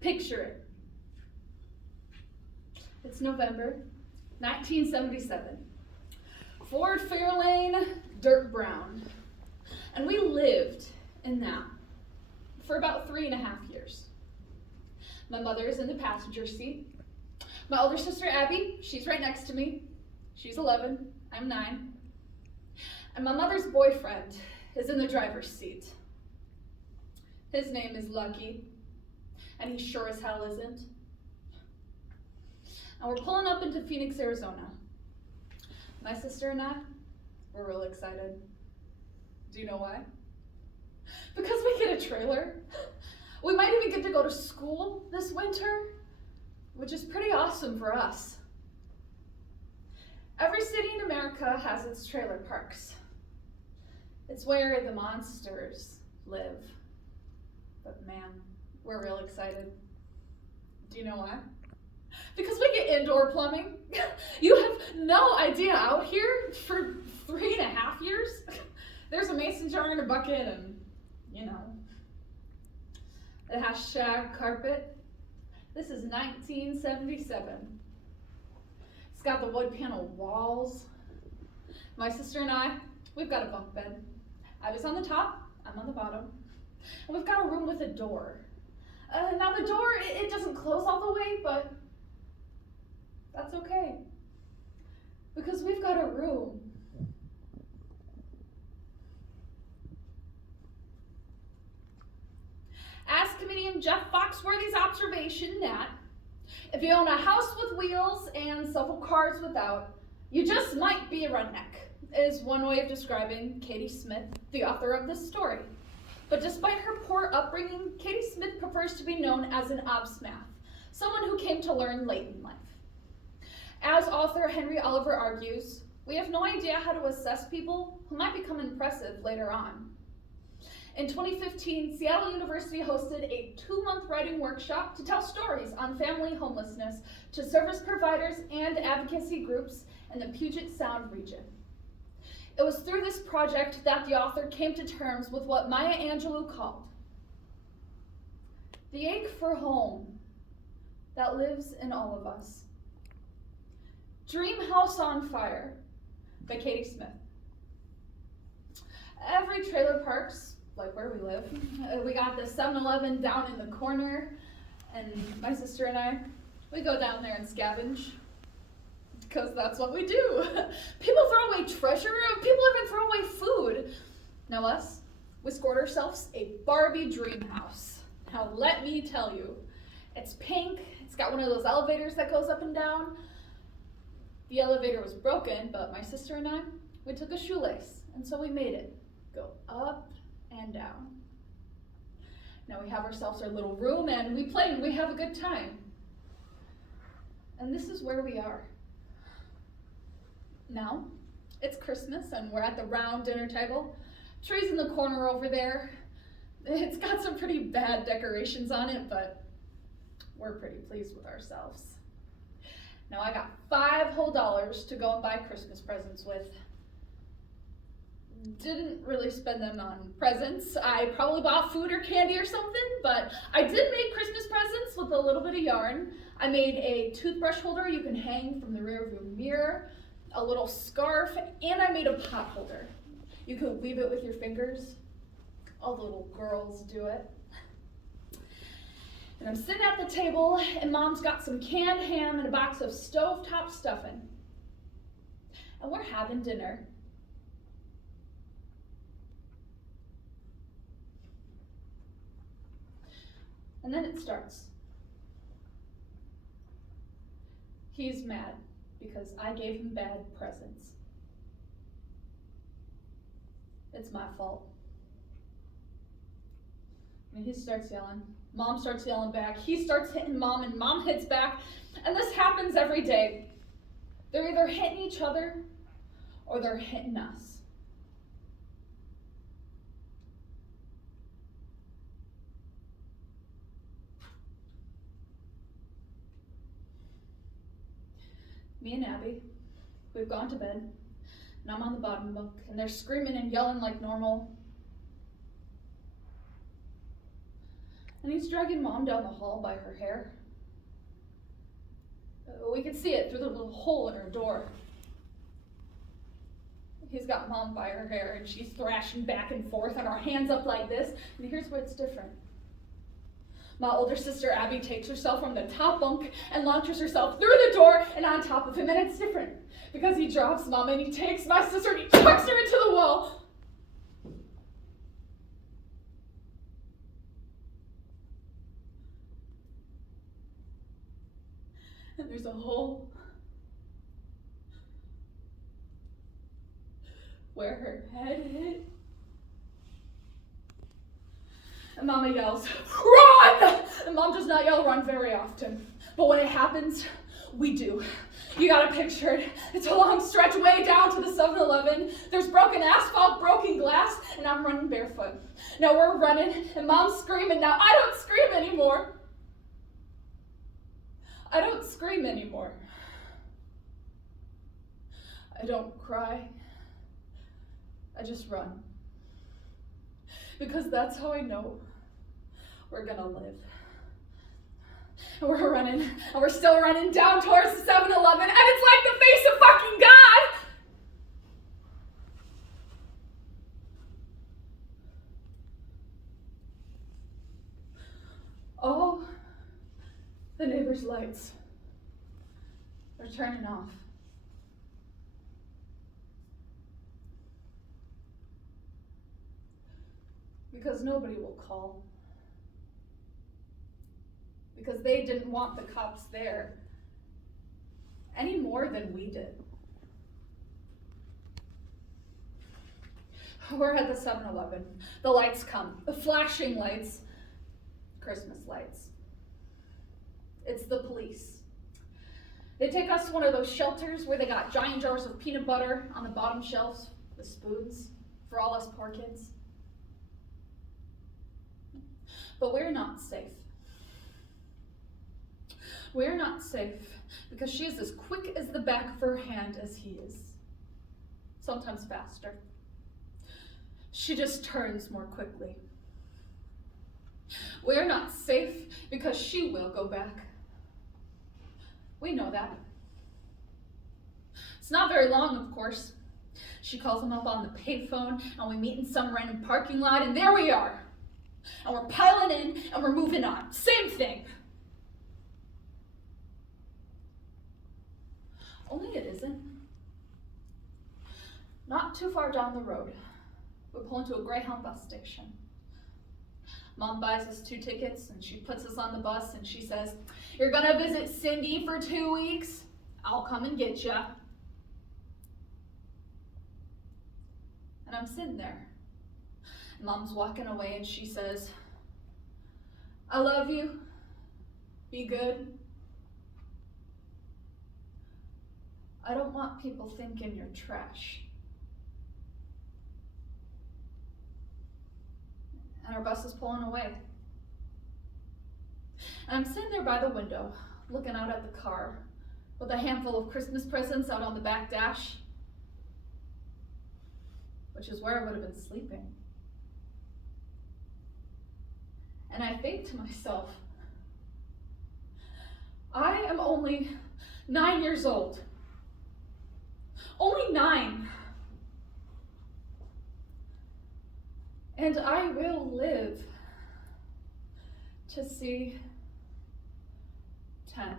Picture it. It's November 1977. Ford Fairlane, dirt brown. And we lived in that for about 3.5 years. My mother is in the passenger seat. My older sister Abby, she's right next to me. She's 11, I'm 9. And my mother's boyfriend is in the driver's seat. His name is Lucky, and he sure as hell isn't. And we're pulling up into Phoenix, Arizona. My sister and I, we're real excited. Do you know why? Because we get a trailer. We might even get to go to school this winter, which is pretty awesome for us. Every city in America has its trailer parks. It's where the monsters live. But man, we're real excited. Do you know why? Because we get indoor plumbing. You have no idea, out here for 3.5 years, there's a mason jar and a bucket and, it has shag carpet. This is 1977. It's got the wood panel walls. My sister and I, we've got a bunk bed. I was on the top, I'm on the bottom. And we've got a room with a door. Now the door, it doesn't close all the way, but that's okay. Because we've got a room. As comedian Jeff Foxworthy's observation that if you own a house with wheels and several cars without, you just might be a redneck, is one way of describing Katie Smith, the author of this story. But despite her poor upbringing, Katie Smith prefers to be known as an obsmath, someone who came to learn late in life. As author Henry Oliver argues, we have no idea how to assess people who might become impressive later on. In 2015, Seattle University hosted a 2-month writing workshop to tell stories on family homelessness to service providers and advocacy groups in the Puget Sound region. It was through this project that the author came to terms with what Maya Angelou called the ache for home that lives in all of us. Dream House on Fire by Katie Smith. Every trailer parks, like where we live, we got the 7-Eleven down in the corner, and my sister and I, we go down there and scavenge. Because that's what we do. People throw away treasure, people even throw away food. Now us, we scored ourselves a Barbie dream house. Now let me tell you, it's pink, it's got one of those elevators that goes up and down. The elevator was broken, but my sister and I, we took a shoelace, and so we made it go up and down. Now we have ourselves our little room, and we play and we have a good time. And this is where we are. Now, it's Christmas and we're at the round dinner table. Tree's in the corner over there. It's got some pretty bad decorations on it, but we're pretty pleased with ourselves. Now I got $5 whole to go and buy Christmas presents with. Didn't really spend them on presents. I probably bought food or candy or something, but I did make Christmas presents with a little bit of yarn. I made a toothbrush holder you can hang from the rear of your mirror, a little scarf, and I made a pot holder. You could weave it with your fingers. All the little girls do it. And I'm sitting at the table, and Mom's got some canned ham and a box of stovetop stuffing. And we're having dinner. And then it starts. He's mad because I gave him bad presents. It's my fault. And he starts yelling. Mom starts yelling back. He starts hitting Mom, and Mom hits back. And this happens every day. They're either hitting each other or they're hitting us. Me and Abby, we've gone to bed, and I'm on the bottom bunk, and they're screaming and yelling like normal. And he's dragging Mom down the hall by her hair. We could see it through the little hole in her door. He's got Mom by her hair, and she's thrashing back and forth, and her hands up like this. And here's where it's different. My older sister Abby takes herself from the top bunk and launches herself through the door and on top of him, and it's different because he drops Mom and he takes my sister and he chucks her into the wall. And there's a hole where her head hit. And Mama yells, "Run!" And Mom does not yell run very often. But when it happens, we do. You gotta picture it. It's a long stretch way down to the 7-Eleven. There's broken asphalt, broken glass, and I'm running barefoot. Now we're running, and Mom's screaming. Now I don't scream anymore. I don't scream anymore. I don't cry. I just run. Because that's how I know we're gonna live. And we're running, and we're still running down towards the 7-Eleven, and it's like the face of fucking God! All the neighbors' lights are turning off. Because nobody will call. Because they didn't want the cops there any more than we did. We're at the 7-Eleven. The lights come, the flashing lights, Christmas lights. It's the police. They take us to one of those shelters where they got giant jars of peanut butter on the bottom shelves with spoons for all us poor kids. But we're not safe. We're not safe because she is as quick as the back of her hand as he is. Sometimes faster. She just turns more quickly. We're not safe because she will go back. We know that. It's not very long, of course. She calls him up on the payphone, and we meet in some random parking lot, and there we are. And we're piling in, and we're moving on. Same thing. Only it isn't. Not too far down the road, we pull into a Greyhound bus station. Mom buys us 2 tickets, and she puts us on the bus, and she says, "You're gonna visit Cindy for 2 weeks? I'll come and get ya." And I'm sitting there. Mom's walking away, and she says, "I love you. Be good. I don't want people thinking you're trash." And our bus is pulling away. And I'm sitting there by the window, looking out at the car, with a handful of Christmas presents out on the back dash, which is where I would have been sleeping. And I think to myself, I am only 9 years old. Only 9. And I will live to see 10.